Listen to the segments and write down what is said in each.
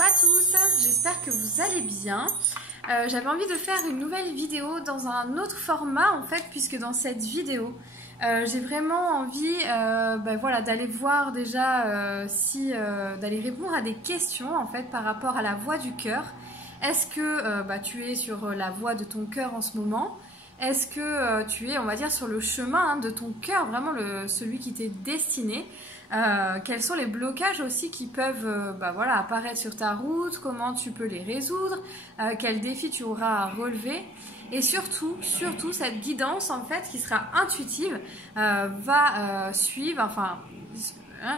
Coucou à tous, j'espère que vous allez bien. J'avais envie de faire une nouvelle vidéo dans un autre format en fait, puisque dans cette vidéo j'ai vraiment envie voilà, d'aller voir déjà d'aller répondre à des questions en fait par rapport à la voix du cœur. Est-ce que tu es sur la voie de ton cœur en ce moment? Est-ce que tu es, on va dire, sur le chemin de ton cœur, vraiment celui qui t'est destiné? Quels sont les blocages aussi qui peuvent apparaître sur ta route? Comment tu peux les résoudre? Quels défis tu auras à relever? Et surtout, cette guidance en fait qui sera intuitive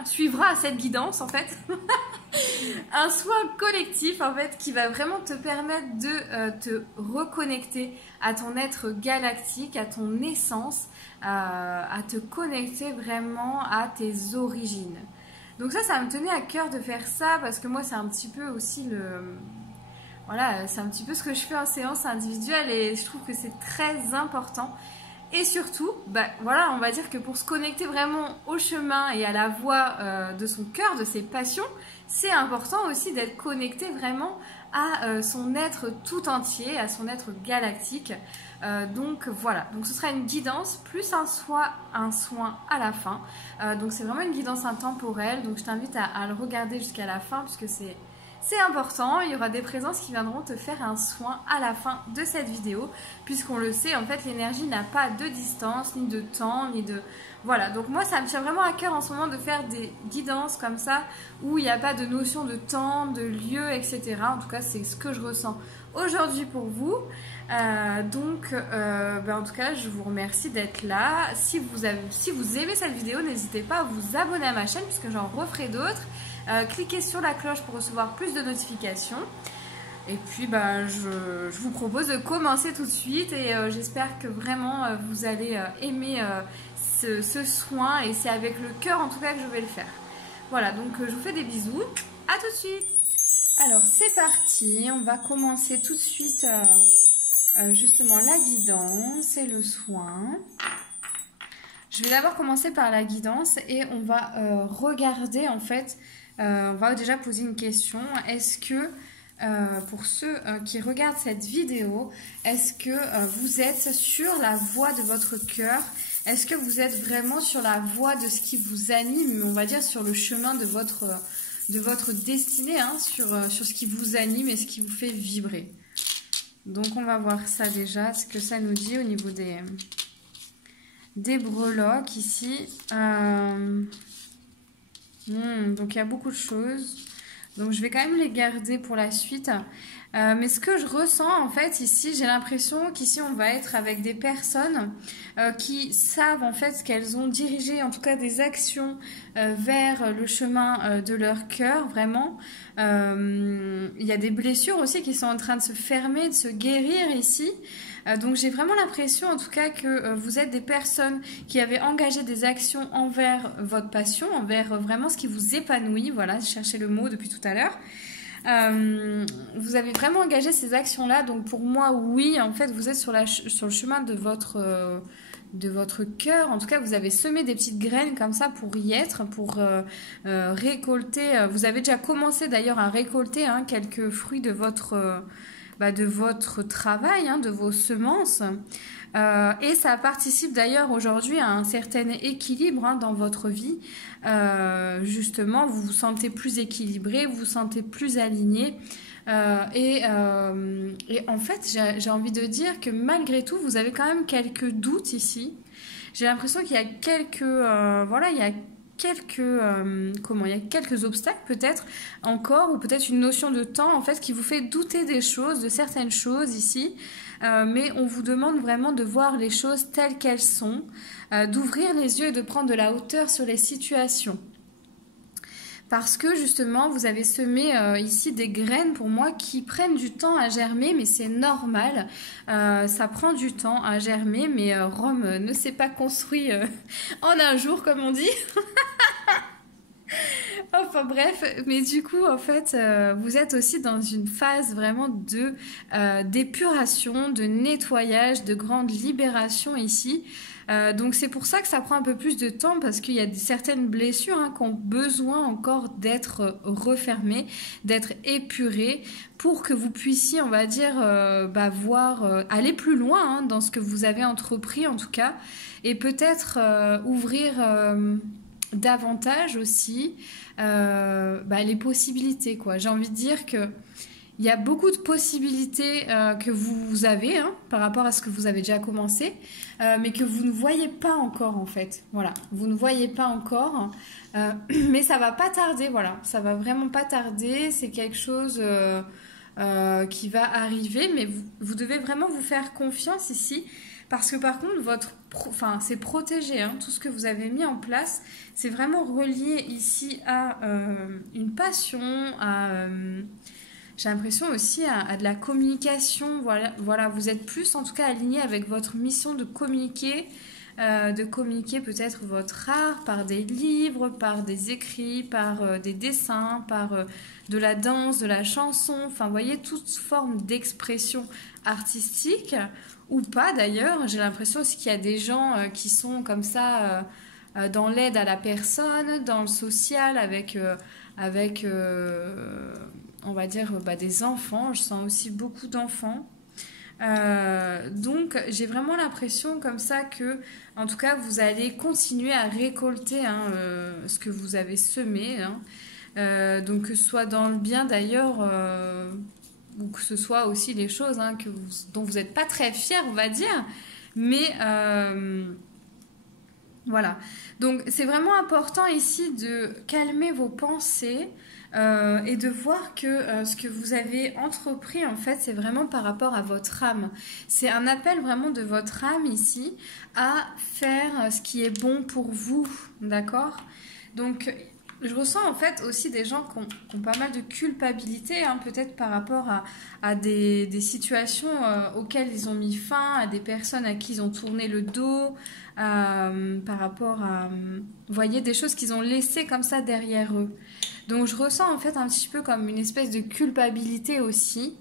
suivra cette guidance en fait un soin collectif en fait qui va vraiment te permettre de te reconnecter à ton être galactique, à ton essence, à te connecter vraiment à tes origines. Donc ça me tenait à cœur de faire ça parce que moi c'est un petit peu aussi c'est un petit peu ce que je fais en séance individuelle et je trouve que c'est très important. Et surtout, on va dire que pour se connecter vraiment au chemin et à la voix de son cœur, de ses passions, c'est important aussi d'être connecté vraiment à son être tout entier, à son être galactique. Donc voilà, donc ce sera une guidance plus un soin à la fin. Donc c'est vraiment une guidance intemporelle, donc je t'invite à le regarder jusqu'à la fin puisque c'est important. Il y aura des présences qui viendront te faire un soin à la fin de cette vidéo, puisqu'on le sait, en fait, l'énergie n'a pas de distance, ni de temps, ni de... Voilà, donc moi, ça me tient vraiment à cœur en ce moment de faire des guidances comme ça, où il n'y a pas de notion de temps, de lieu, etc. En tout cas, c'est ce que je ressens aujourd'hui pour vous. En tout cas, je vous remercie d'être là. Si vous aimez cette vidéo, n'hésitez pas à vous abonner à ma chaîne, puisque j'en referai d'autres. Cliquez sur la cloche pour recevoir plus de notifications. Et puis je vous propose de commencer tout de suite et j'espère que vraiment vous allez aimer ce soin et c'est avec le cœur en tout cas que je vais le faire. Voilà, donc je vous fais des bisous. À tout de suite. Alors c'est parti, on va commencer tout de suite justement la guidance et le soin. Je vais d'abord commencer par la guidance et on va regarder en fait, on va déjà poser une question. Est-ce que, pour ceux qui regardent cette vidéo, est-ce que vous êtes sur la voie de votre cœur? Est-ce que vous êtes vraiment sur la voie de ce qui vous anime, on va dire sur le chemin de votre destinée, hein, sur ce qui vous anime et ce qui vous fait vibrer? Donc on va voir ça déjà, ce que ça nous dit au niveau des breloques ici. Donc il y a beaucoup de choses. Donc je vais quand même les garder pour la suite. Mais ce que je ressens en fait ici, j'ai l'impression qu'ici on va être avec des personnes qui savent en fait qu'elles ont dirigé en tout cas des actions vers le chemin de leur cœur vraiment. Il y a des blessures aussi qui sont en train de se fermer, de se guérir ici. Donc j'ai vraiment l'impression en tout cas que vous êtes des personnes qui avaient engagé des actions envers votre passion, envers vraiment ce qui vous épanouit, voilà, je cherchais le mot depuis tout à l'heure. Vous avez vraiment engagé ces actions-là, donc pour moi, oui, en fait, vous êtes sur le chemin de votre cœur. En tout cas, vous avez semé des petites graines comme ça pour y être, pour récolter. Vous avez déjà commencé d'ailleurs à récolter quelques fruits de votre travail, de vos semences. Et ça participe d'ailleurs aujourd'hui à un certain équilibre dans votre vie. Justement, vous vous sentez plus équilibré, vous vous sentez plus aligné. Et en fait, j'ai envie de dire que malgré tout, vous avez quand même quelques doutes ici. J'ai l'impression qu'il y a quelques obstacles peut-être encore, ou peut-être une notion de temps en fait qui vous fait douter des choses, de certaines choses ici, mais on vous demande vraiment de voir les choses telles qu'elles sont, d'ouvrir les yeux et de prendre de la hauteur sur les situations. Parce que justement, vous avez semé ici des graines pour moi qui prennent du temps à germer, mais c'est normal. Ça prend du temps à germer, mais Rome ne s'est pas construit en un jour, comme on dit. Enfin bref, mais du coup, en fait, vous êtes aussi dans une phase vraiment d'épuration, de nettoyage, de grande libération ici. Donc c'est pour ça que ça prend un peu plus de temps parce qu'il y a certaines blessures hein, qui ont besoin encore d'être refermées, d'être épurées pour que vous puissiez, on va dire, voir, aller plus loin hein, dans ce que vous avez entrepris en tout cas et peut-être ouvrir davantage aussi les possibilités quoi. J'ai envie de dire que il y a beaucoup de possibilités que vous avez hein, par rapport à ce que vous avez déjà commencé, mais que vous ne voyez pas encore en fait. Voilà, vous ne voyez pas encore, mais ça va pas tarder. Voilà, ça va vraiment pas tarder. C'est quelque chose qui va arriver, mais vous devez vraiment vous faire confiance ici, parce que par contre c'est protégé. Hein, tout ce que vous avez mis en place, c'est vraiment relié ici à une passion, à j'ai l'impression aussi à de la communication. Voilà, vous êtes plus en tout cas aligné avec votre mission de communiquer peut-être votre art par des livres, par des écrits, par des dessins, par de la danse, de la chanson. Enfin, vous voyez, toute forme d'expression artistique ou pas d'ailleurs. J'ai l'impression aussi qu'il y a des gens qui sont comme ça dans l'aide à la personne, dans le social, avec on va dire, des enfants. Je sens aussi beaucoup d'enfants. Donc, j'ai vraiment l'impression comme ça que, en tout cas, vous allez continuer à récolter hein, ce que vous avez semé. Hein. Donc, que ce soit dans le bien d'ailleurs, ou que ce soit aussi les choses hein, dont vous n'êtes pas très fiers, on va dire. Mais voilà. Donc, c'est vraiment important ici de calmer vos pensées. Et de voir que ce que vous avez entrepris en fait c'est vraiment par rapport à votre âme, c'est un appel vraiment de votre âme ici à faire ce qui est bon pour vous, d'accord? Donc je ressens en fait aussi des gens qui ont pas mal de culpabilité hein, peut-être par rapport à des situations auxquelles ils ont mis fin, à des personnes à qui ils ont tourné le dos, par rapport à vous voyez, des choses qu'ils ont laissées comme ça derrière eux. Donc je ressens en fait un petit peu comme une espèce de culpabilité aussi,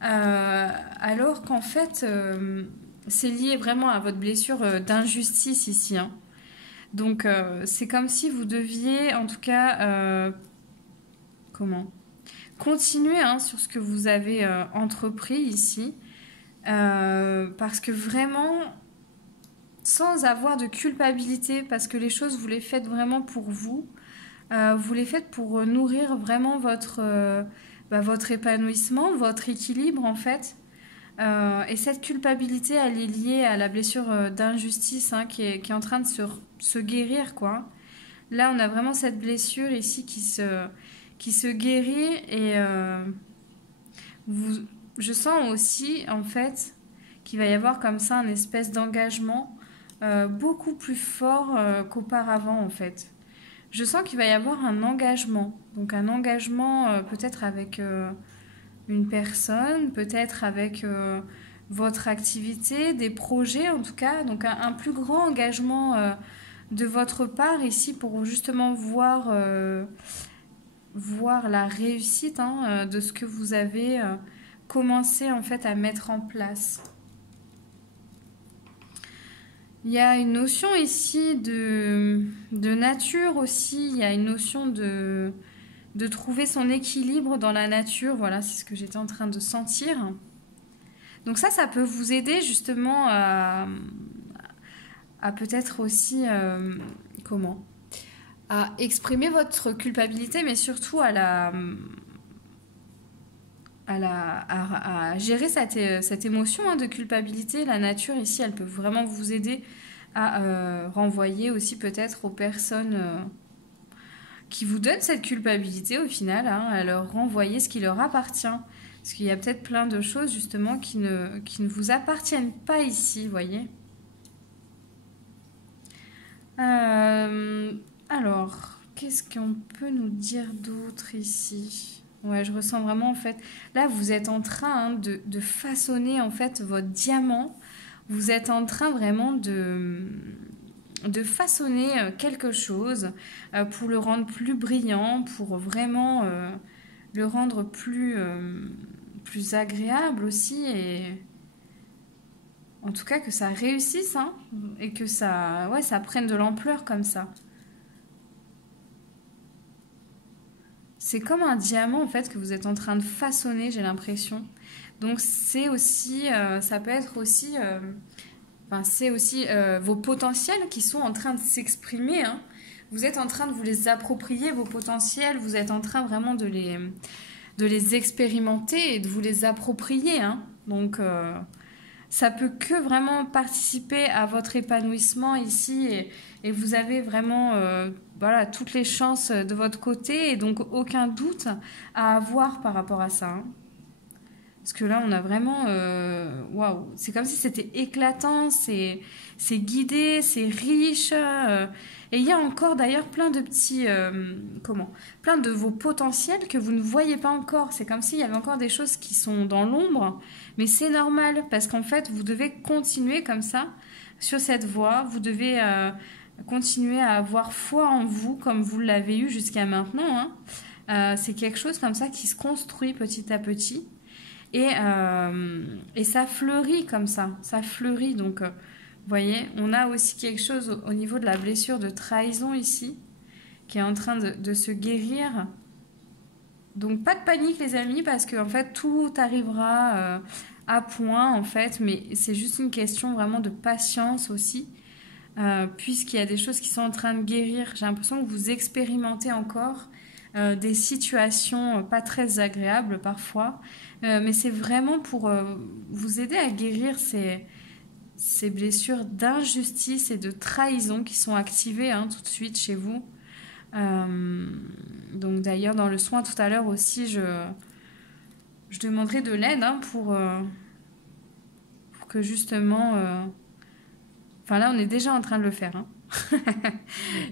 alors qu'en fait c'est lié vraiment à votre blessure d'injustice ici. Hein. Donc c'est comme si vous deviez en tout cas continuer hein, sur ce que vous avez entrepris ici, parce que vraiment sans avoir de culpabilité, parce que les choses vous les faites vraiment pour vous. Vous les faites pour nourrir vraiment votre épanouissement, votre équilibre en fait. Et cette culpabilité, elle est liée à la blessure d'injustice hein, qui est en train de se guérir, quoi. Là, on a vraiment cette blessure ici qui se guérit et je sens aussi en fait qu'il va y avoir comme ça un espèce d'engagement beaucoup plus fort qu'auparavant en fait. Je sens qu'il va y avoir un engagement. Donc un engagement peut-être avec une personne, peut-être avec votre activité, des projets en tout cas. Donc un plus grand engagement de votre part ici pour justement voir la réussite hein, de ce que vous avez commencé en fait à mettre en place. Il y a une notion ici de nature aussi, il y a une notion de trouver son équilibre dans la nature, voilà, c'est ce que j'étais en train de sentir. Donc ça peut vous aider justement à peut-être aussi, à exprimer votre culpabilité, mais surtout à gérer cette émotion hein, de culpabilité. La nature ici, elle peut vraiment vous aider à renvoyer aussi peut-être aux personnes qui vous donnent cette culpabilité au final, hein, à leur renvoyer ce qui leur appartient. Parce qu'il y a peut-être plein de choses justement qui ne vous appartiennent pas ici, vous voyez. Alors, qu'est-ce qu'on peut nous dire d'autre ici ? Ouais, je ressens vraiment en fait. Là, vous êtes en train hein, de façonner en fait votre diamant. Vous êtes en train vraiment de façonner quelque chose pour le rendre plus brillant, pour vraiment le rendre plus agréable aussi. Et en tout cas que ça réussisse, hein, et que ça, ouais, ça prenne de l'ampleur comme ça. C'est comme un diamant en fait que vous êtes en train de façonner, j'ai l'impression. Donc c'est aussi, ça peut être aussi, enfin, c'est aussi vos potentiels qui sont en train de s'exprimer, hein. Vous êtes en train de vous les approprier, vos potentiels, vous êtes en train vraiment de les expérimenter et de vous les approprier, hein. Donc ça peut que vraiment participer à votre épanouissement ici et vous avez vraiment voilà, toutes les chances de votre côté et donc aucun doute à avoir par rapport à ça, hein. Parce que là, on a vraiment... Waouh, c'est comme si c'était éclatant, c'est guidé, c'est riche. Et il y a encore d'ailleurs plein de petits... plein de vos potentiels que vous ne voyez pas encore. C'est comme s'il y avait encore des choses qui sont dans l'ombre. Mais c'est normal, parce qu'en fait, vous devez continuer comme ça, sur cette voie. Vous devez continuer à avoir foi en vous, comme vous l'avez eu jusqu'à maintenant, hein. C'est quelque chose comme ça qui se construit petit à petit. Et ça fleurit comme ça fleurit. Donc, vous voyez, on a aussi quelque chose au niveau de la blessure de trahison ici, qui est en train de se guérir. Donc, pas de panique les amis, parce qu'en fait, tout arrivera à point, en fait, mais c'est juste une question vraiment de patience aussi, puisqu'il y a des choses qui sont en train de guérir. J'ai l'impression que vous expérimentez encore des situations pas très agréables parfois, mais c'est vraiment pour vous aider à guérir ces blessures d'injustice et de trahison qui sont activées, hein, tout de suite chez vous. Donc d'ailleurs dans le soin tout à l'heure aussi je demanderai de l'aide, hein, pour que justement enfin là on est déjà en train de le faire, hein.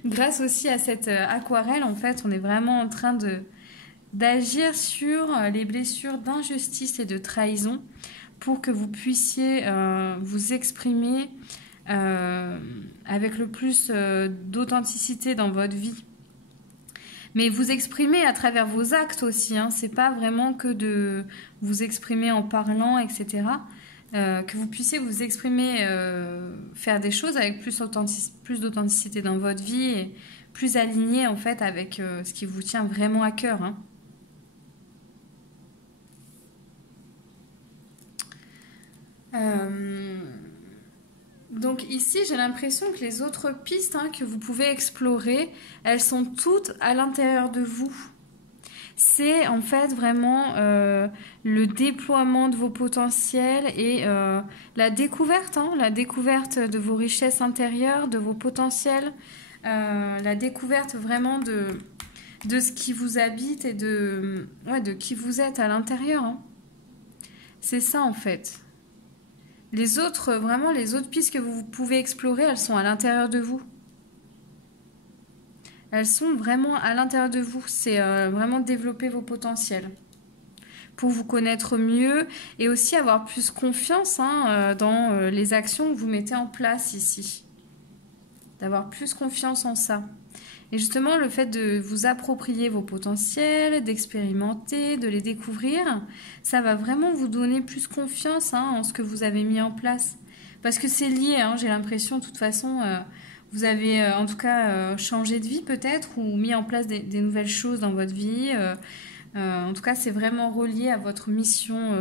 Grâce aussi à cette aquarelle, en fait, on est vraiment en train d'agir sur les blessures d'injustice et de trahison pour que vous puissiez vous exprimer avec le plus d'authenticité dans votre vie. Mais vous exprimer à travers vos actes aussi, hein. C'est pas vraiment que de vous exprimer en parlant, etc. Que vous puissiez vous exprimer, faire des choses avec plus d'authenticité dans votre vie et plus aligné en fait avec ce qui vous tient vraiment à cœur, hein. Donc ici j'ai l'impression que les autres pistes, hein, que vous pouvez explorer, elles sont toutes à l'intérieur de vous. C'est en fait vraiment le déploiement de vos potentiels et la découverte, hein, la découverte de vos richesses intérieures, de vos potentiels, la découverte vraiment de ce qui vous habite et de qui vous êtes à l'intérieur, hein. C'est ça en fait. Les autres pistes que vous pouvez explorer, elles sont à l'intérieur de vous. Elles sont vraiment à l'intérieur de vous. C'est vraiment développer vos potentiels pour vous connaître mieux et aussi avoir plus confiance, hein, dans les actions que vous mettez en place ici. D'avoir plus confiance en ça. Et justement, le fait de vous approprier vos potentiels, d'expérimenter, de les découvrir, ça va vraiment vous donner plus confiance, hein, en ce que vous avez mis en place. Parce que c'est lié, hein, j'ai l'impression, de toute façon... vous avez en tout cas changé de vie peut-être ou mis en place des nouvelles choses dans votre vie. En tout cas, c'est vraiment relié à votre mission.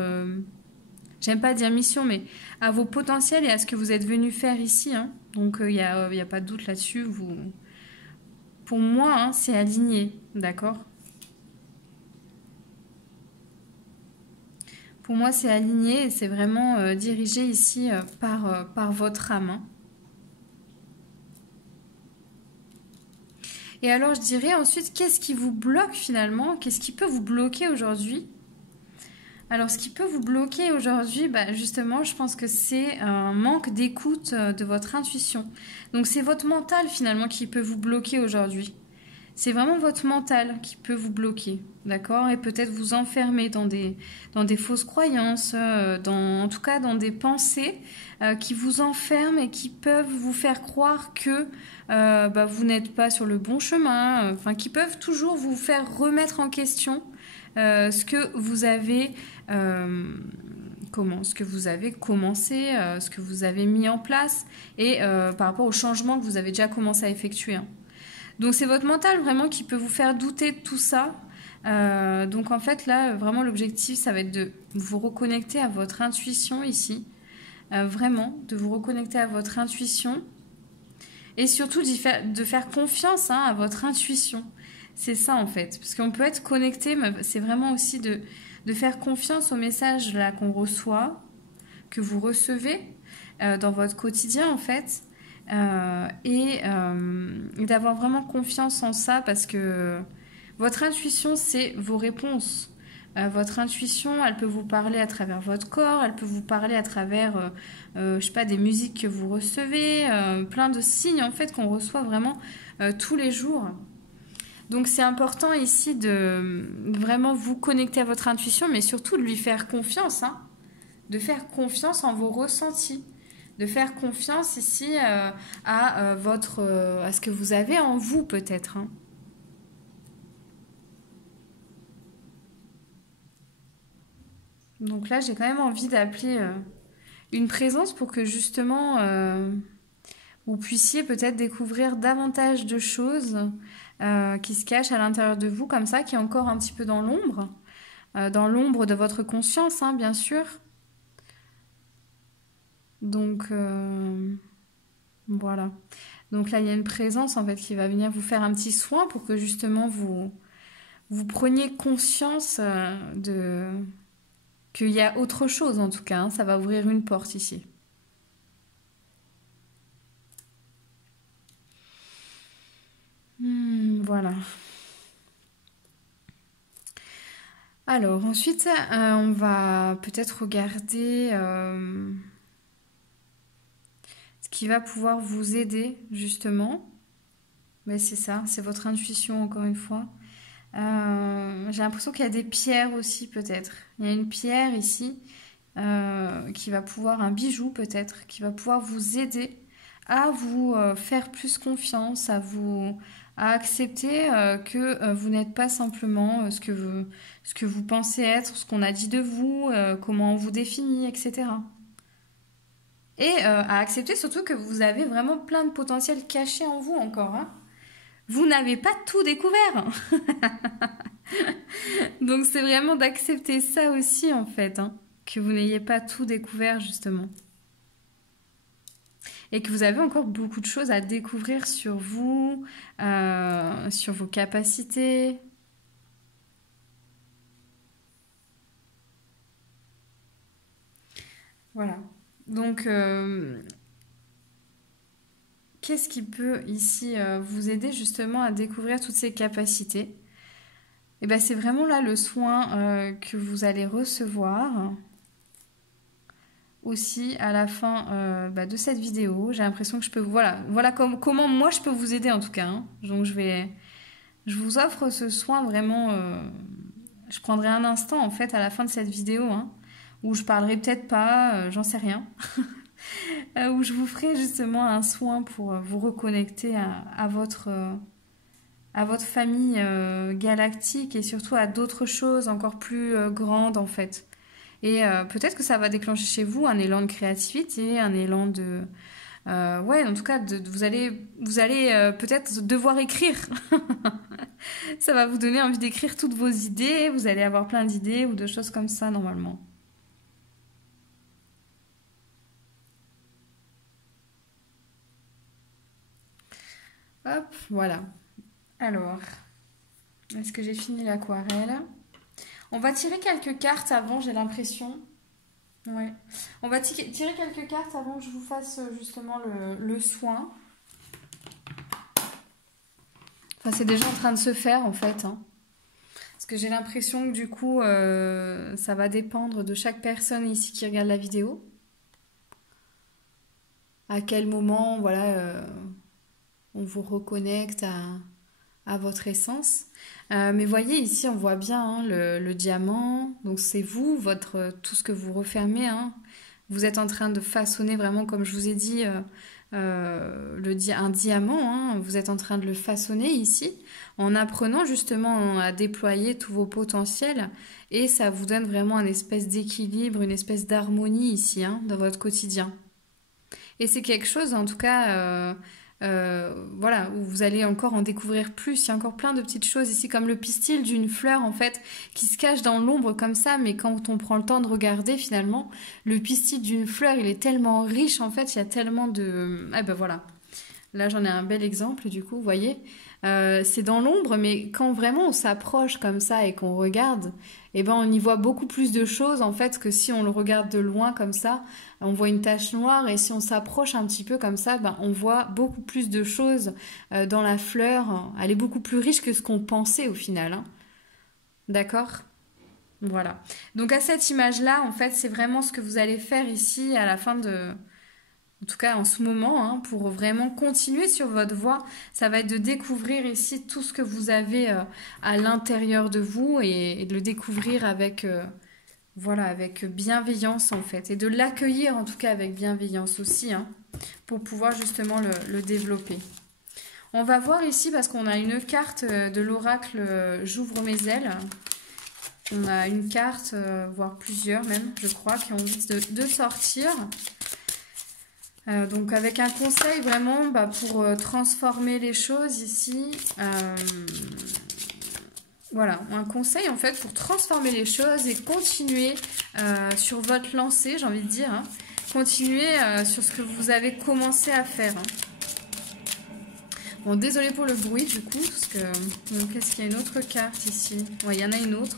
J'aime pas dire mission, mais à vos potentiels et à ce que vous êtes venu faire ici, hein. Donc, il n'y a pas de doute là-dessus. Pour moi, hein, c'est aligné, d'accord ? Pour moi, c'est aligné et c'est vraiment dirigé ici par votre âme, hein. Et alors, je dirais ensuite, qu'est-ce qui vous bloque finalement? Qu'est-ce qui peut vous bloquer aujourd'hui? Alors, ce qui peut vous bloquer aujourd'hui, justement, je pense que c'est un manque d'écoute de votre intuition. Donc, c'est votre mental finalement qui peut vous bloquer aujourd'hui. C'est vraiment votre mental qui peut vous bloquer, d'accord? Et peut-être vous enfermer dans des fausses croyances, en tout cas dans des pensées qui vous enferment et qui peuvent vous faire croire que vous n'êtes pas sur le bon chemin, qui peuvent toujours vous faire remettre en question ce que vous avez ce que vous avez commencé, ce que vous avez mis en place et par rapport aux changements que vous avez déjà commencé à effectuer. Hein. Donc c'est votre mental vraiment qui peut vous faire douter de tout ça. Donc en fait là, vraiment l'objectif, ça va être de vous reconnecter à votre intuition ici. Vraiment, de vous reconnecter à votre intuition. Et surtout de faire confiance hein, à votre intuition. C'est ça en fait. Parce qu'on peut être connecté, mais c'est vraiment aussi de faire confiance aux messages là qu'on reçoit, que vous recevez dans votre quotidien en fait. Et d'avoir vraiment confiance en ça parce que votre intuition, c'est vos réponses. Votre intuition, elle peut vous parler à travers votre corps, elle peut vous parler à travers, je sais pas, des musiques que vous recevez, plein de signes en fait qu'on reçoit vraiment tous les jours. Donc c'est important ici de vraiment vous connecter à votre intuition, mais surtout de lui faire confiance, hein, de faire confiance en vos ressentis, de faire confiance ici à ce que vous avez en vous peut-être. Hein. Donc là, j'ai quand même envie d'appeler une présence pour que justement vous puissiez peut-être découvrir davantage de choses qui se cachent à l'intérieur de vous, comme ça, qui est encore un petit peu dans l'ombre de votre conscience, hein, bien sûr. Donc voilà. Donc là, il y a une présence en fait qui va venir vous faire un petit soin pour que justement vous preniez conscience qu'il y a autre chose en tout cas. Hein, ça va ouvrir une porte ici. Voilà. Alors ensuite, on va peut-être regarder ce qui va pouvoir vous aider justement. Mais c'est ça, c'est votre intuition encore une fois. J'ai l'impression qu'il y a des pierres aussi peut-être. Il y a une pierre ici qui va pouvoir, un bijou peut-être, qui va pouvoir vous aider à vous faire plus confiance, à accepter que vous n'êtes pas simplement ce que vous pensez être, ce qu'on a dit de vous, comment on vous définit, etc. Et à accepter surtout que vous avez vraiment plein de potentiel caché en vous encore. Hein. Vous n'avez pas tout découvert. Donc c'est vraiment d'accepter ça aussi en fait, hein, que vous n'ayez pas tout découvert justement. Et que vous avez encore beaucoup de choses à découvrir sur vous, sur vos capacités. Voilà. Donc, qu'est-ce qui peut ici vous aider justement à découvrir toutes ces capacités? Et ben, c'est vraiment là le soin que vous allez recevoir. Aussi à la fin de cette vidéo. J'ai l'impression que je peux... Voilà comment moi je peux vous aider en tout cas. Hein. Donc je vous offre ce soin vraiment... je prendrai un instant en fait à la fin de cette vidéo hein, où je parlerai peut-être pas, j'en sais rien. Où je vous ferai justement un soin pour vous reconnecter à votre famille galactique et surtout à d'autres choses encore plus grandes en fait. Et peut-être que ça va déclencher chez vous un élan de créativité, un élan de... ouais, en tout cas, vous allez peut-être devoir écrire. Ça va vous donner envie d'écrire toutes vos idées, vous allez avoir plein d'idées ou de choses comme ça normalement. Hop, voilà. Alors, est-ce que j'ai fini l'aquarelle ? On va tirer quelques cartes avant, j'ai l'impression. Ouais. On va tirer quelques cartes avant que je vous fasse justement le soin. Enfin, c'est déjà en train de se faire en fait. Hein. Parce que j'ai l'impression que du coup, ça va dépendre de chaque personne ici qui regarde la vidéo. À quel moment, voilà, on vous reconnecte à votre essence. Mais voyez ici on voit bien hein, le diamant, donc c'est vous, tout ce que vous refermez, hein. Vous êtes en train de façonner vraiment comme je vous ai dit un diamant, hein, vous êtes en train de le façonner ici, en apprenant justement à déployer tous vos potentiels, et ça vous donne vraiment une espèce d'équilibre, une espèce d'harmonie ici, hein, dans votre quotidien. Et c'est quelque chose, en tout cas, voilà, où vous allez encore en découvrir plus. Il y a encore plein de petites choses ici, comme le pistil d'une fleur, en fait, qui se cache dans l'ombre comme ça, mais quand on prend le temps de regarder, finalement, le pistil d'une fleur, il est tellement riche, en fait, il y a tellement de... Ah ben voilà, là j'en ai un bel exemple, du coup, vous voyez. C'est dans l'ombre, mais quand vraiment on s'approche comme ça et qu'on regarde, eh ben on y voit beaucoup plus de choses en fait que si on le regarde de loin comme ça, on voit une tache noire, et si on s'approche un petit peu comme ça, ben on voit beaucoup plus de choses dans la fleur. Elle est beaucoup plus riche que ce qu'on pensait au final, hein. D'accord? Voilà. Donc à cette image-là, en fait, c'est vraiment ce que vous allez faire ici à la fin de... En tout cas en ce moment, hein, pour vraiment continuer sur votre voie, ça va être de découvrir ici tout ce que vous avez à l'intérieur de vous, et de le découvrir avec, voilà, avec bienveillance en fait, et de l'accueillir en tout cas avec bienveillance aussi, hein, pour pouvoir justement le développer. On va voir ici, parce qu'on a une carte de l'oracle J'ouvre mes ailes. On a une carte, voire plusieurs même, je crois, qui ont envie de sortir. Donc avec un conseil vraiment pour transformer les choses ici. Voilà, un conseil en fait pour transformer les choses et continuer sur votre lancée, j'ai envie de dire, hein. Continuer sur ce que vous avez commencé à faire, hein. Bon, désolé pour le bruit du coup, parce que... Donc, est-ce qu'il y a une autre carte ici? Ouais, il y en a une autre.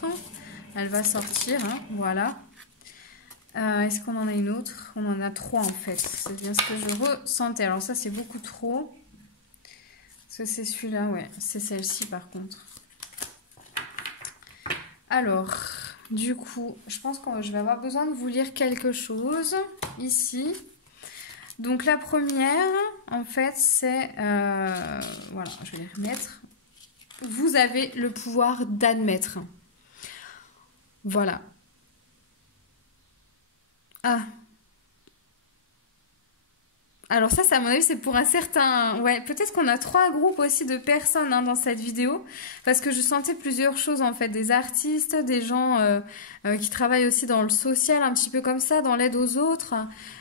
Elle va sortir, hein, voilà. Est-ce qu'on en a une autre? On en a 3 en fait. C'est bien ce que je ressentais. Alors ça, c'est beaucoup trop. Parce que c'est celui-là, ouais. C'est celle-ci par contre. Alors, du coup, je pense que je vais avoir besoin de vous lire quelque chose ici. Donc la première, en fait, c'est... voilà, je vais les remettre. Vous avez le pouvoir d'admettre. Voilà. Ah. Alors ça, à mon avis, c'est pour un certain... Ouais, peut-être qu'on a 3 groupes aussi de personnes, hein, dans cette vidéo. Parce que je sentais plusieurs choses, en fait. Des artistes, des gens qui travaillent aussi dans le social, un petit peu comme ça, dans l'aide aux autres.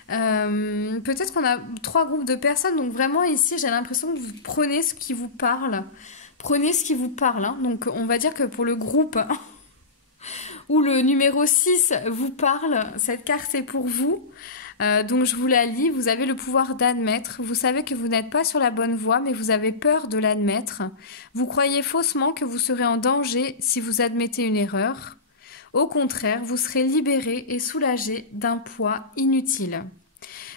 Peut-être qu'on a 3 groupes de personnes. Donc vraiment, ici, j'ai l'impression que vous prenez ce qui vous parle. Prenez ce qui vous parle, hein. Donc on va dire que pour le groupe... où le numéro 6 vous parle, cette carte est pour vous. Donc je vous la lis. Vous avez le pouvoir d'admettre. Vous savez que vous n'êtes pas sur la bonne voie, mais vous avez peur de l'admettre. Vous croyez faussement que vous serez en danger si vous admettez une erreur. Au contraire, vous serez libéré et soulagé d'un poids inutile.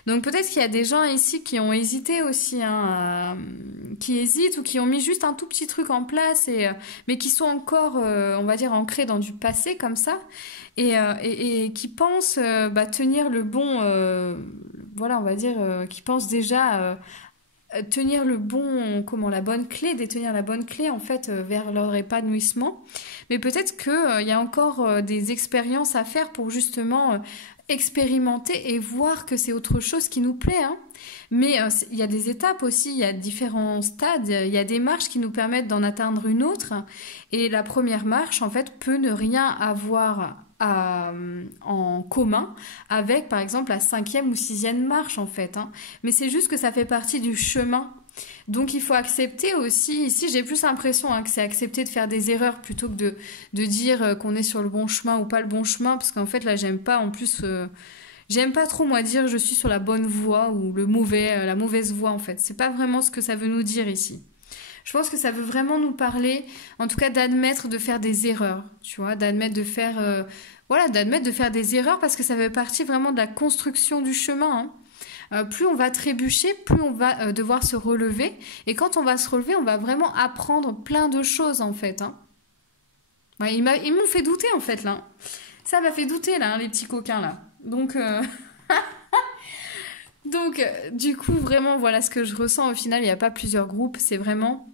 Donc peut-être qu'il y a des gens ici qui ont hésité aussi, hein, qui hésitent ou qui ont mis juste un tout petit truc en place, mais qui sont encore, on va dire, ancrés dans du passé comme ça, et qui pensent tenir le bon, voilà, on va dire, qui pensent déjà tenir le bon, la bonne clé, détenir la bonne clé en fait vers leur épanouissement. Mais peut-être qu'il y a encore des expériences à faire pour justement expérimenter et voir que c'est autre chose qui nous plaît, hein. Mais il y a des étapes aussi, il y a différents stades, il y a des marches qui nous permettent d'en atteindre une autre. Et la première marche, en fait, peut ne rien avoir en commun avec, par exemple, la 5e ou 6e marche, en fait, hein. Mais c'est juste que ça fait partie du chemin. Donc il faut accepter aussi, ici j'ai plus l'impression, hein, que c'est accepter de faire des erreurs plutôt que de dire qu'on est sur le bon chemin ou pas le bon chemin, parce qu'en fait là j'aime pas, en plus j'aime pas trop moi dire je suis sur la bonne voie ou la mauvaise voie en fait. C'est pas vraiment ce que ça veut nous dire ici. Je pense que ça veut vraiment nous parler, en tout cas d'admettre de faire des erreurs, tu vois, d'admettre de faire, voilà, d'admettre de faire des erreurs parce que ça fait partie vraiment de la construction du chemin, hein. Plus on va trébucher, plus on va devoir se relever. Et quand on va se relever, on va vraiment apprendre plein de choses, en fait, hein. Ouais, ils m'ont fait douter, en fait, là. Ça m'a fait douter, là, hein, les petits coquins, là. Donc, du coup, vraiment, voilà ce que je ressens. Au final, il n'y a pas plusieurs groupes. C'est vraiment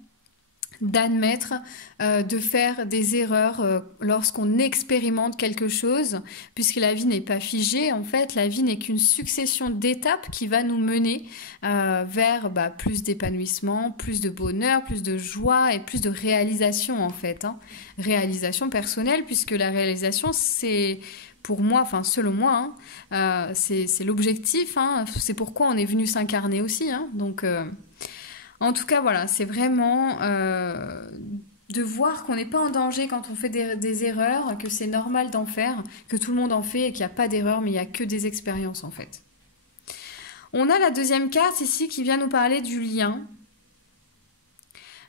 d'admettre, de faire des erreurs lorsqu'on expérimente quelque chose, puisque la vie n'est pas figée, en fait, la vie n'est qu'une succession d'étapes qui va nous mener vers plus d'épanouissement, plus de bonheur, plus de joie et plus de réalisation, en fait. Hein. Réalisation personnelle, puisque la réalisation, c'est... Pour moi, enfin selon moi, hein, c'est l'objectif, hein, c'est pourquoi on est venu s'incarner aussi. Hein, donc, en tout cas, voilà, c'est vraiment de voir qu'on n'est pas en danger quand on fait des erreurs, que c'est normal d'en faire, que tout le monde en fait et qu'il n'y a pas d'erreur, mais il n'y a que des expériences en fait. On a la deuxième carte ici qui vient nous parler du lien.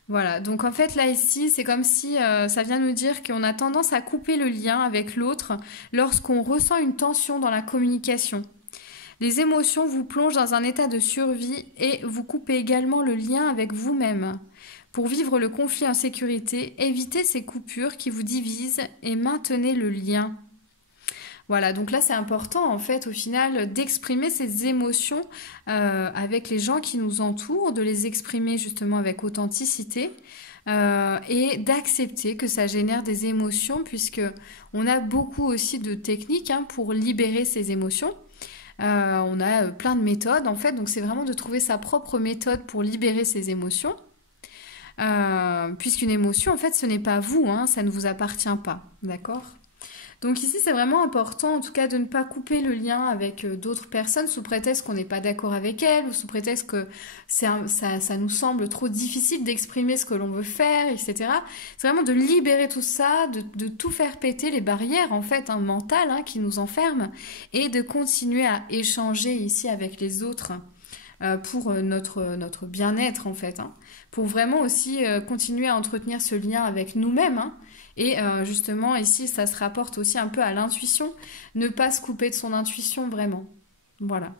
Voilà, donc en fait là ici c'est comme si ça vient nous dire qu'on a tendance à couper le lien avec l'autre lorsqu'on ressent une tension dans la communication. Les émotions vous plongent dans un état de survie et vous coupez également le lien avec vous-même. Pour vivre le conflit en sécurité, évitez ces coupures qui vous divisent et maintenez le lien. Voilà, donc là c'est important en fait au final d'exprimer ces émotions avec les gens qui nous entourent, de les exprimer justement avec authenticité et d'accepter que ça génère des émotions puisque on a beaucoup aussi de techniques hein, pour libérer ces émotions. On a plein de méthodes en fait, donc c'est vraiment de trouver sa propre méthode pour libérer ses émotions. Puisqu'une émotion en fait ce n'est pas vous, hein, ça ne vous appartient pas, d'accord ? Donc ici, c'est vraiment important, en tout cas, de ne pas couper le lien avec d'autres personnes sous prétexte qu'on n'est pas d'accord avec elles ou sous prétexte que ça nous semble trop difficile d'exprimer ce que l'on veut faire, etc. C'est vraiment de libérer tout ça, de tout faire péter les barrières, en fait, mentales hein, qui nous enferment et de continuer à échanger ici avec les autres pour notre bien-être, en fait. Hein, pour vraiment aussi continuer à entretenir ce lien avec nous-mêmes, hein, et justement, ici, ça se rapporte aussi un peu à l'intuition. Ne pas se couper de son intuition, vraiment. Voilà.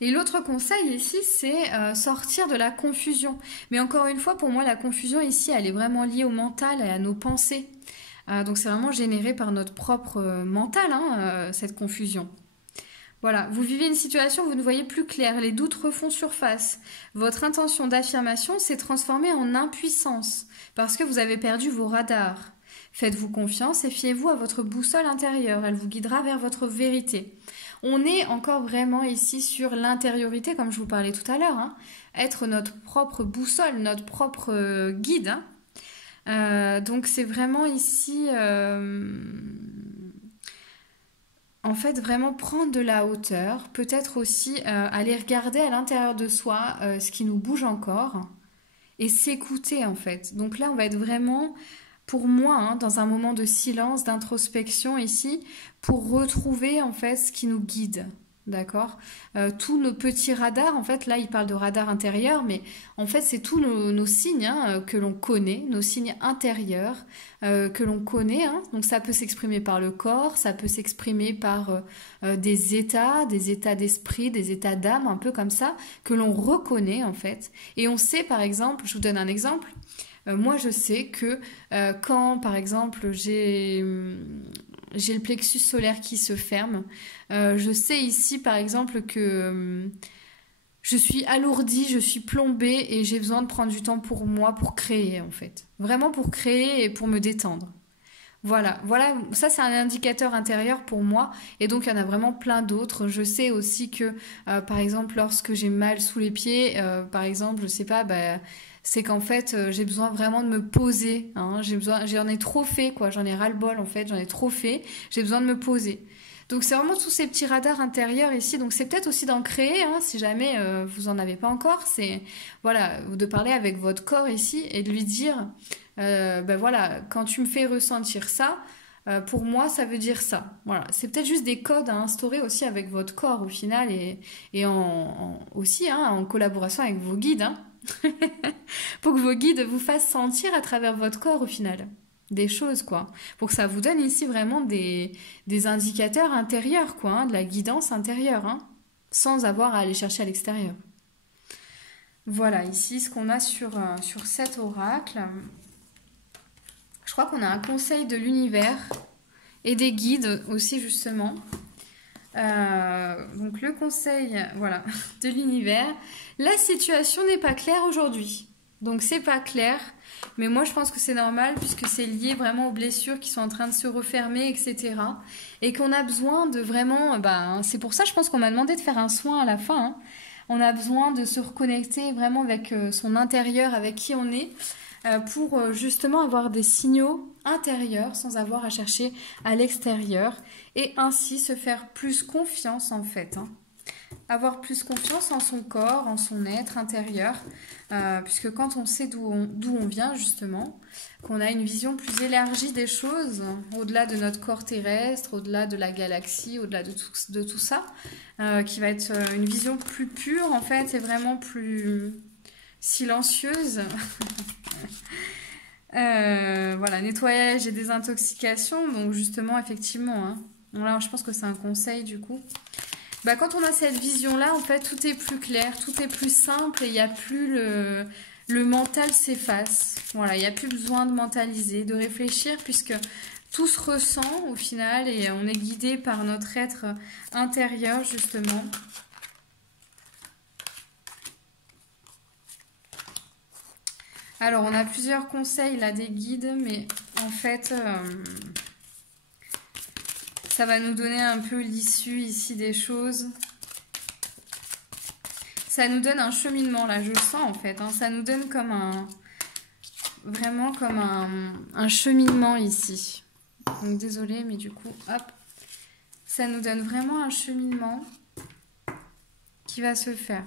Et l'autre conseil ici, c'est sortir de la confusion. Mais encore une fois, pour moi, la confusion ici, elle est vraiment liée au mental et à nos pensées. Donc c'est vraiment généré par notre propre mental, hein, cette confusion. Voilà, vous vivez une situation où vous ne voyez plus clair, les doutes refont surface. Votre intention d'affirmation s'est transformée en impuissance parce que vous avez perdu vos radars. Faites-vous confiance et fiez-vous à votre boussole intérieure, elle vous guidera vers votre vérité. On est encore vraiment ici sur l'intériorité, comme je vous parlais tout à l'heure, hein. Être notre propre boussole, notre propre guide. Hein. Donc c'est vraiment ici... En fait, vraiment prendre de la hauteur, peut-être aussi aller regarder à l'intérieur de soi ce qui nous bouge encore et s'écouter en fait. Donc là, on va être vraiment, pour moi, hein, dans un moment de silence, d'introspection ici, pour retrouver en fait ce qui nous guide. D'accord, tous nos petits radars, en fait, là, il parle de radar intérieur, mais en fait, c'est tous nos signes hein, que l'on connaît, nos signes intérieurs que l'on connaît. Hein. Donc, ça peut s'exprimer par le corps, ça peut s'exprimer par des états d'esprit, des états d'âme, un peu comme ça, que l'on reconnaît, en fait. Et on sait, par exemple, je vous donne un exemple, moi, je sais que quand, par exemple, j'ai le plexus solaire qui se ferme. Je sais ici, par exemple, que je suis alourdie, je suis plombée et j'ai besoin de prendre du temps pour moi, pour créer, en fait. Vraiment pour créer et pour me détendre. Voilà, ça c'est un indicateur intérieur pour moi et donc il y en a vraiment plein d'autres. Je sais aussi que, par exemple, lorsque j'ai mal sous les pieds, par exemple, je sais pas, c'est qu'en fait j'ai besoin vraiment de me poser, hein. J'en ai trop fait quoi, j'en ai ras-le-bol en fait, j'en ai trop fait, j'ai besoin de me poser. Donc c'est vraiment tous ces petits radars intérieurs ici, donc c'est peut-être aussi d'en créer, hein, si jamais vous en avez pas encore, c'est voilà, de parler avec votre corps ici et de lui dire, voilà, quand tu me fais ressentir ça, pour moi ça veut dire ça. Voilà, c'est peut-être juste des codes à instaurer aussi avec votre corps au final et aussi hein, en collaboration avec vos guides. Hein. Pour que vos guides vous fassent sentir à travers votre corps au final des choses quoi, pour que ça vous donne ici vraiment des indicateurs intérieurs quoi, hein, de la guidance intérieure hein, sans avoir à aller chercher à l'extérieur. Voilà ici ce qu'on a sur cet oracle. Je crois qu'on a un conseil de l'univers et des guides aussi justement. Donc le conseil voilà, de l'univers, la situation n'est pas claire aujourd'hui. Donc c'est pas clair, mais moi je pense que c'est normal puisque c'est lié vraiment aux blessures qui sont en train de se refermer, etc. Et qu'on a besoin de vraiment, c'est pour ça je pense qu'on m'a demandé de faire un soin à la fin, hein. On a besoin de se reconnecter vraiment avec son intérieur, avec qui on est, pour justement avoir des signaux intérieurs sans avoir à chercher à l'extérieur et ainsi se faire plus confiance en fait, hein. Avoir plus confiance en son corps, en son être intérieur, puisque quand on sait d'où on vient justement, qu'on a une vision plus élargie des choses, au-delà de notre corps terrestre, au-delà de la galaxie, au-delà de tout ça, qui va être une vision plus pure en fait, et vraiment plus silencieuse. Voilà, nettoyage et désintoxication, donc justement, effectivement, hein, là, je pense que c'est un conseil du coup. Quand on a cette vision-là, en fait, tout est plus clair, tout est plus simple et il n'y a plus le mental s'efface. Voilà, il n'y a plus besoin de mentaliser, de réfléchir puisque tout se ressent au final et on est guidé par notre être intérieur justement. Alors, on a plusieurs conseils là des guides, mais en fait... ça va nous donner un peu l'issue ici des choses. Ça nous donne un cheminement, là, je le sens en fait, hein. Ça nous donne comme vraiment comme un cheminement ici. Donc désolée, mais du coup, hop. Ça nous donne vraiment un cheminement qui va se faire.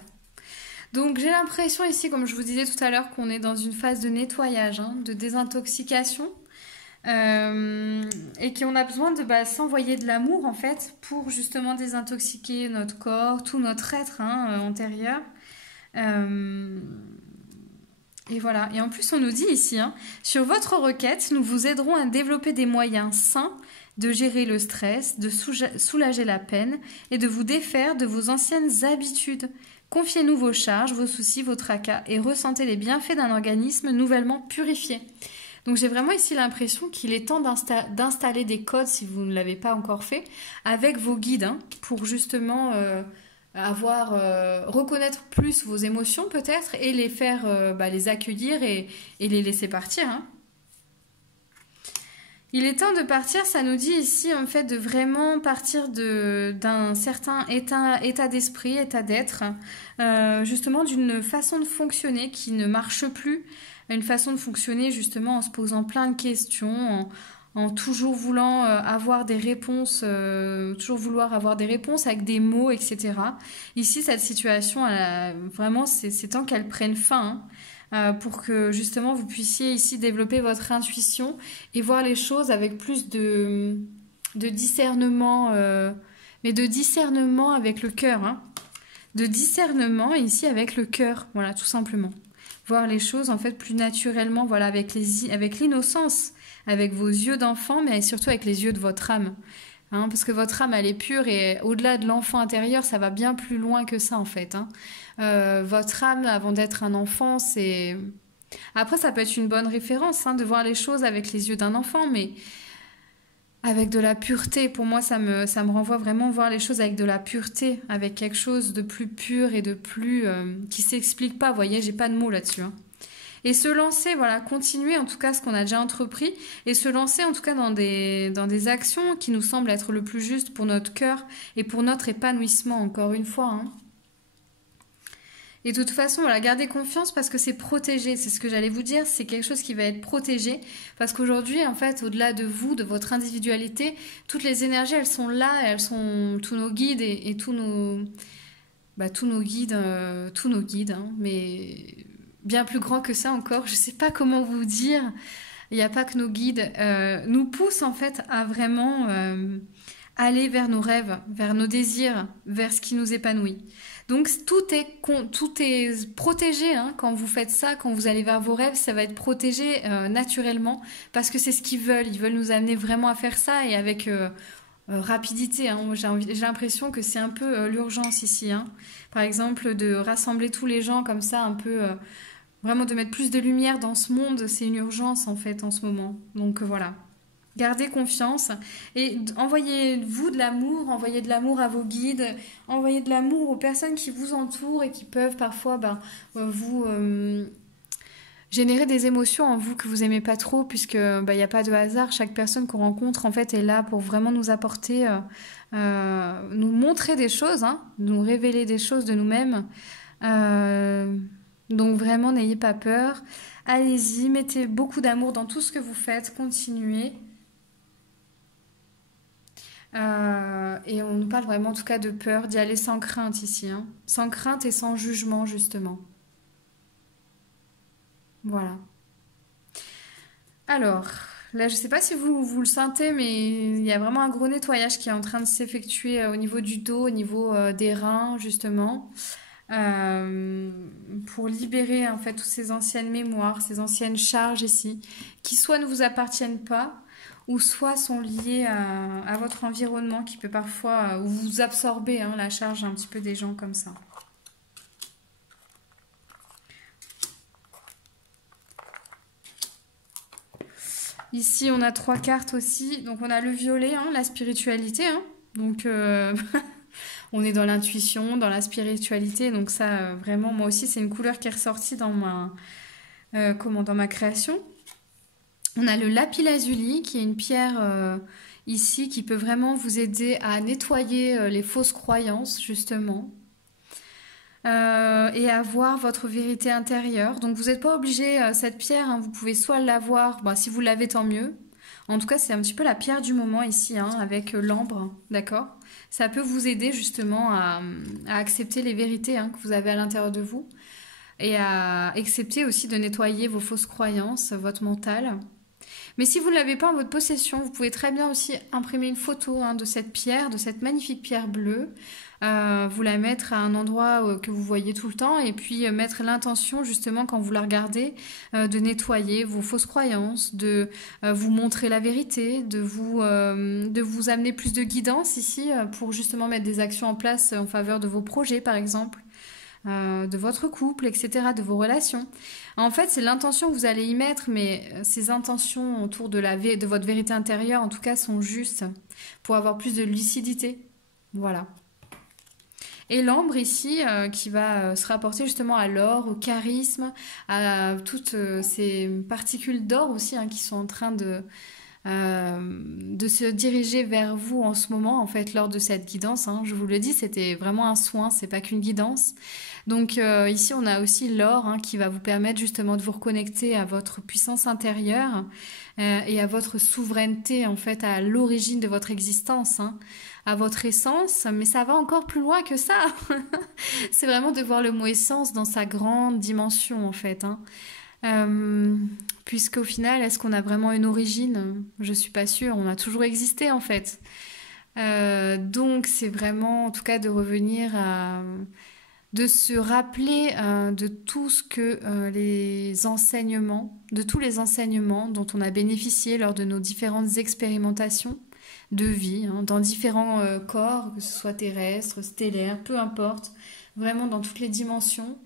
Donc j'ai l'impression ici, comme je vous disais tout à l'heure, qu'on est dans une phase de nettoyage, hein, de désintoxication. Et qu'on a besoin de s'envoyer de l'amour en fait pour justement désintoxiquer notre corps, tout notre être antérieur. Et voilà. Et en plus on nous dit ici, hein, sur votre requête, nous vous aiderons à développer des moyens sains de gérer le stress, de soulager la peine et de vous défaire de vos anciennes habitudes. Confiez-nous vos charges, vos soucis, vos tracas et ressentez les bienfaits d'un organisme nouvellement purifié. Donc j'ai vraiment ici l'impression qu'il est temps d'installer des codes, si vous ne l'avez pas encore fait, avec vos guides, hein, pour justement reconnaître plus vos émotions peut-être et les faire les accueillir et les laisser partir, hein. Il est temps de partir, ça nous dit ici en fait de vraiment partir d'un certain état d'esprit, état d'être, justement d'une façon de fonctionner qui ne marche plus, une façon de fonctionner justement en se posant plein de questions, en toujours voulant avoir des réponses, avec des mots, etc. Ici, cette situation, vraiment, c'est temps qu'elle prenne fin, hein, pour que justement vous puissiez ici développer votre intuition et voir les choses avec plus de discernement, mais de discernement avec le cœur, hein. De discernement ici avec le cœur, voilà, tout simplement. Voir les choses en fait plus naturellement, voilà, avec l'innocence, avec vos yeux d'enfant, mais surtout avec les yeux de votre âme, hein, parce que votre âme elle est pure et au-delà de l'enfant intérieur, ça va bien plus loin que ça en fait, hein. Votre âme avant d'être un enfant, c'est... Après ça peut être une bonne référence, hein, de voir les choses avec les yeux d'un enfant, mais avec de la pureté. Pour moi, ça me renvoie vraiment voir les choses avec de la pureté, avec quelque chose de plus pur et de plus... qui s'explique pas, vous voyez, j'ai pas de mots là-dessus, hein. Et se lancer, voilà, continuer en tout cas ce qu'on a déjà entrepris, et se lancer en tout cas dans des actions qui nous semblent être le plus juste pour notre cœur et pour notre épanouissement, encore une fois, hein. Et de toute façon, voilà, gardez confiance parce que c'est protégé. C'est ce que j'allais vous dire. C'est quelque chose qui va être protégé. Parce qu'aujourd'hui, en fait, au-delà de vous, de votre individualité, toutes les énergies, elles sont là. Elles sont tous nos guides et tous nos guides, hein, mais bien plus grands que ça encore. Je sais pas comment vous dire. Il n'y a pas que nos guides. Nous poussent, en fait, à vraiment aller vers nos rêves, vers nos désirs, vers ce qui nous épanouit. Donc tout est protégé, hein, quand vous faites ça, quand vous allez vers vos rêves, ça va être protégé naturellement parce que c'est ce qu'ils veulent. Ils veulent nous amener vraiment à faire ça et avec rapidité, hein. J'ai l'impression que c'est un peu l'urgence ici, hein. Par exemple, de rassembler tous les gens comme ça, un peu vraiment de mettre plus de lumière dans ce monde, c'est une urgence en fait en ce moment. Donc voilà. Gardez confiance et envoyez-vous de l'amour, envoyez de l'amour à vos guides, envoyez de l'amour aux personnes qui vous entourent et qui peuvent parfois vous générer des émotions en vous que vous aimez pas trop, puisque bah, y a pas de hasard. Chaque personne qu'on rencontre en fait est là pour vraiment nous apporter, nous montrer des choses, hein, nous révéler des choses de nous-mêmes. Euh, donc vraiment, n'ayez pas peur. Allez-y, mettez beaucoup d'amour dans tout ce que vous faites, continuez. Et on nous parle vraiment en tout cas de peur, d'y aller sans crainte ici, hein. Sans crainte et sans jugement justement. Voilà. Alors, là je sais pas si vous le sentez, mais il y a vraiment un gros nettoyage qui est en train de s'effectuer au niveau du dos, au niveau des reins justement, euh, pour libérer en fait toutes ces anciennes mémoires, ces anciennes charges ici, qui soit ne vous appartiennent pas, ou soit sont liées à votre environnement qui peut parfois vous absorber hein, la charge un petit peu des gens comme ça. Ici, on a 3 cartes aussi. Donc, on a le violet, hein, la spiritualité, hein. Donc, on est dans l'intuition, dans la spiritualité. Donc, ça, vraiment, moi aussi, c'est une couleur qui est ressortie dans ma création. On a le lapis lazuli, qui est une pierre ici qui peut vraiment vous aider à nettoyer les fausses croyances, justement. Et à voir votre vérité intérieure. Donc vous n'êtes pas obligé, cette pierre, hein, vous pouvez soit l'avoir, bah, si vous l'avez tant mieux. En tout cas, c'est un petit peu la pierre du moment ici, hein, avec l'ambre, d'accord? Ça peut vous aider justement à accepter les vérités hein, que vous avez à l'intérieur de vous et à accepter aussi de nettoyer vos fausses croyances, votre mental. Mais si vous ne l'avez pas en votre possession, vous pouvez très bien aussi imprimer une photo hein, de cette pierre, de cette magnifique pierre bleue, vous la mettre à un endroit que vous voyez tout le temps et puis mettre l'intention justement quand vous la regardez de nettoyer vos fausses croyances, de vous montrer la vérité, de vous amener plus de guidance ici pour justement mettre des actions en place en faveur de vos projets par exemple. De votre couple, etc., de vos relations. En fait, c'est l'intention que vous allez y mettre, mais ces intentions autour de votre vérité intérieure, en tout cas, sont justes pour avoir plus de lucidité. Voilà. Et l'ambre ici, qui va se rapporter justement à l'or, au charisme, à toutes ces particules d'or aussi hein, qui sont en train de se diriger vers vous en ce moment, en fait, lors de cette guidance. Hein. Je vous le dis, c'était vraiment un soin, c'est pas qu'une guidance. Donc ici, on a aussi l'or hein, qui va vous permettre justement de vous reconnecter à votre puissance intérieure et à votre souveraineté, en fait, à l'origine de votre existence, hein, à votre essence. Mais ça va encore plus loin que ça. C'est vraiment de voir le mot essence dans sa grande dimension, en fait. Hein. Euh, Puisqu'au final, est-ce qu'on a vraiment une origine? Je suis pas sûre. On a toujours existé, en fait. Donc, c'est vraiment, en tout cas, de revenir à de se rappeler de tout ce que de tous les enseignements dont on a bénéficié lors de nos différentes expérimentations de vie, hein, dans différents corps, que ce soit terrestre, stellaire, peu importe, vraiment dans toutes les dimensions,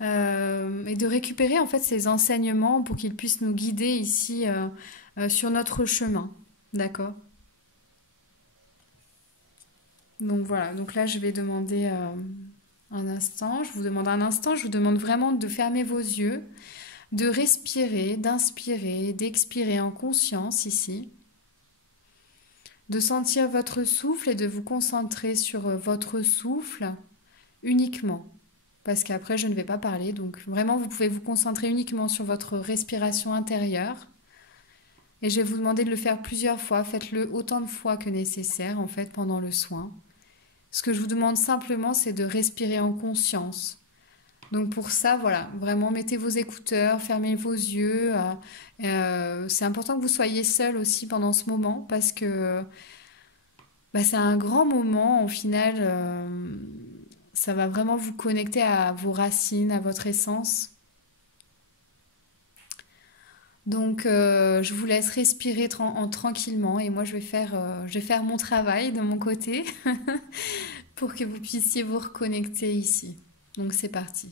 et de récupérer en fait ces enseignements pour qu'ils puissent nous guider ici sur notre chemin, d'accord? Donc voilà, donc là je vais demander un instant, je vous demande un instant, je vous demande vraiment de fermer vos yeux, de respirer, d'inspirer, d'expirer en conscience ici, de sentir votre souffle et de vous concentrer sur votre souffle uniquement. Parce qu'après, je ne vais pas parler, donc vraiment, vous pouvez vous concentrer uniquement sur votre respiration intérieure. Et je vais vous demander de le faire plusieurs fois, faites-le autant de fois que nécessaire, en fait, pendant le soin. Ce que je vous demande simplement, c'est de respirer en conscience. Donc pour ça, voilà, vraiment mettez vos écouteurs, fermez vos yeux. C'est important que vous soyez seul aussi pendant ce moment parce que bah, c'est un grand moment. Au final, ça va vraiment vous connecter à vos racines, à votre essence. Donc je vous laisse respirer tranquillement et moi je vais faire mon travail de mon côté pour que vous puissiez vous reconnecter ici. Donc c'est parti.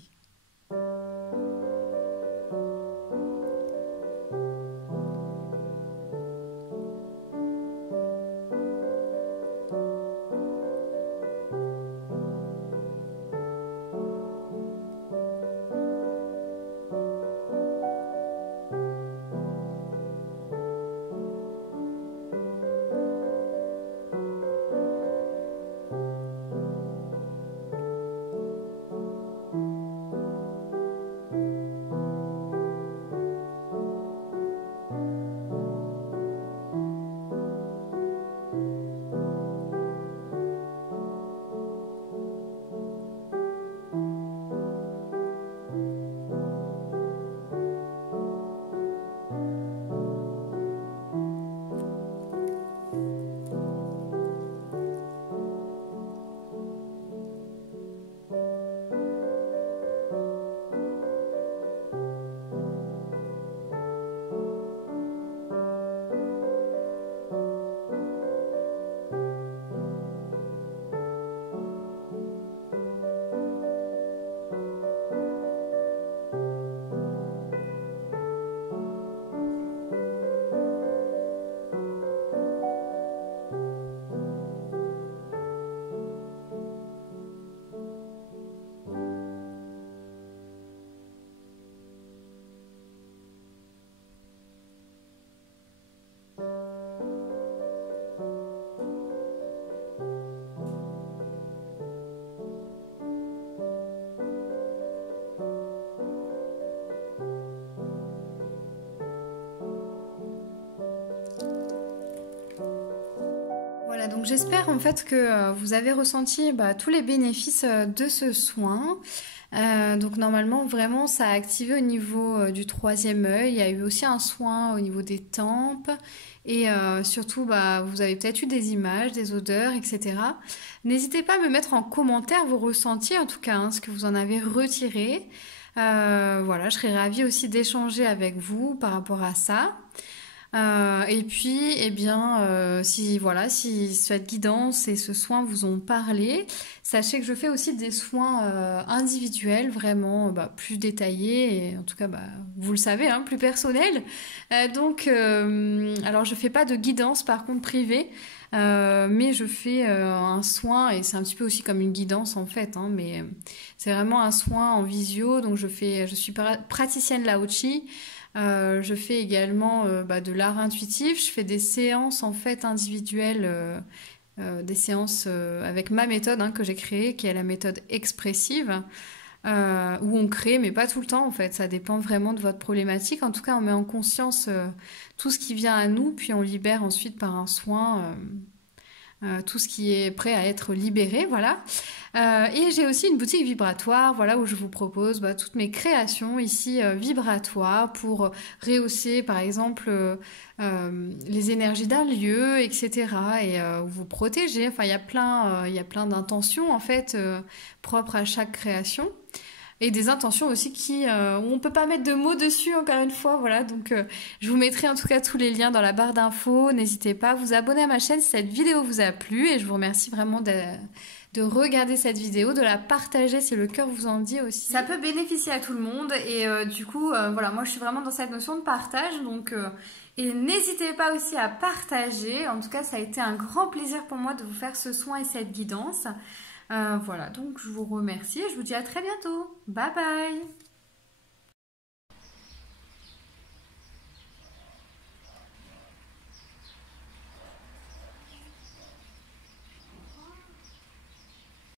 Voilà, donc j'espère en fait que vous avez ressenti tous les bénéfices de ce soin. Donc normalement vraiment ça a activé au niveau du troisième œil. Il y a eu aussi un soin au niveau des tempes et surtout vous avez peut-être eu des images, des odeurs, etc. N'hésitez pas à me mettre en commentaire vos ressentis, en tout cas ce que vous en avez retiré. Voilà, je serais ravie aussi d'échanger avec vous par rapport à ça. Et puis, eh bien, si cette guidance et ce soin vous ont parlé, sachez que je fais aussi des soins individuels, vraiment plus détaillés, et en tout cas, vous le savez, hein, plus personnels. Alors je fais pas de guidance par contre privée, mais je fais un soin, et c'est un petit peu aussi comme une guidance en fait, hein, mais c'est vraiment un soin en visio, donc je suis praticienne Lao Chi. Je fais également de l'art intuitif. Je fais des séances en fait individuelles, des séances avec ma méthode que j'ai créée, qui est la méthode expressive, où on crée, mais pas tout le temps en fait. Ça dépend vraiment de votre problématique. En tout cas, on met en conscience tout ce qui vient à nous, puis on libère ensuite par un soin. Tout ce qui est prêt à être libéré, voilà. Et j'ai aussi une boutique vibratoire, voilà, où je vous propose toutes mes créations ici vibratoires pour rehausser, par exemple, les énergies d'un lieu, etc. Et vous protéger. Enfin, il y a plein d'intentions en fait propres à chaque création. Et des intentions aussi où on peut pas mettre de mots dessus, encore une fois, voilà. Donc, je vous mettrai en tout cas tous les liens dans la barre d'infos. N'hésitez pas à vous abonner à ma chaîne si cette vidéo vous a plu. Et je vous remercie vraiment de regarder cette vidéo, de la partager si le cœur vous en dit aussi. Ça peut bénéficier à tout le monde et du coup, voilà, moi je suis vraiment dans cette notion de partage. Donc, et n'hésitez pas aussi à partager. En tout cas, ça a été un grand plaisir pour moi de vous faire ce soin et cette guidance. Voilà, donc je vous remercie et je vous dis à très bientôt. Bye bye!